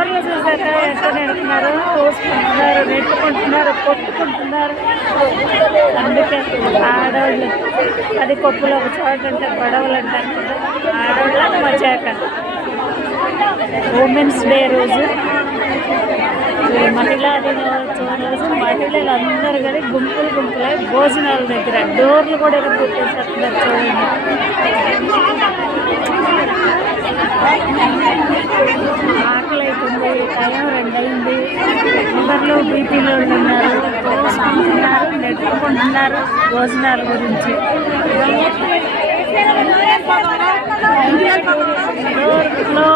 డోర్లు చూసాక ఎక్కడ నెడుతున్నారు నెట్టుకుంటున్నారు కొట్టుకుంటున్నారు. అందుకే ఆడవాళ్ళు అది కొప్పులో ఒక చోట ఉంటే గొడవలు అంటారు ఆడవాళ్ళకి మచ్చాక ఉమెన్స్ డే రోజు మహిళా దినోత్సవం రోజు మహిళలు అందరూ కానీ గుంపులు గుంపులై భోజనాల దగ్గర డోర్లు కూడా ఎక్కడ పెట్టేసేస్తున్నారు చూడండి. టైం రెండైంది అందరిలో బీపీలో ఉన్నారు కోసుకుంటున్నారు నెట్టుకుంటున్నారు భోజనాల గురించి. డోర్లో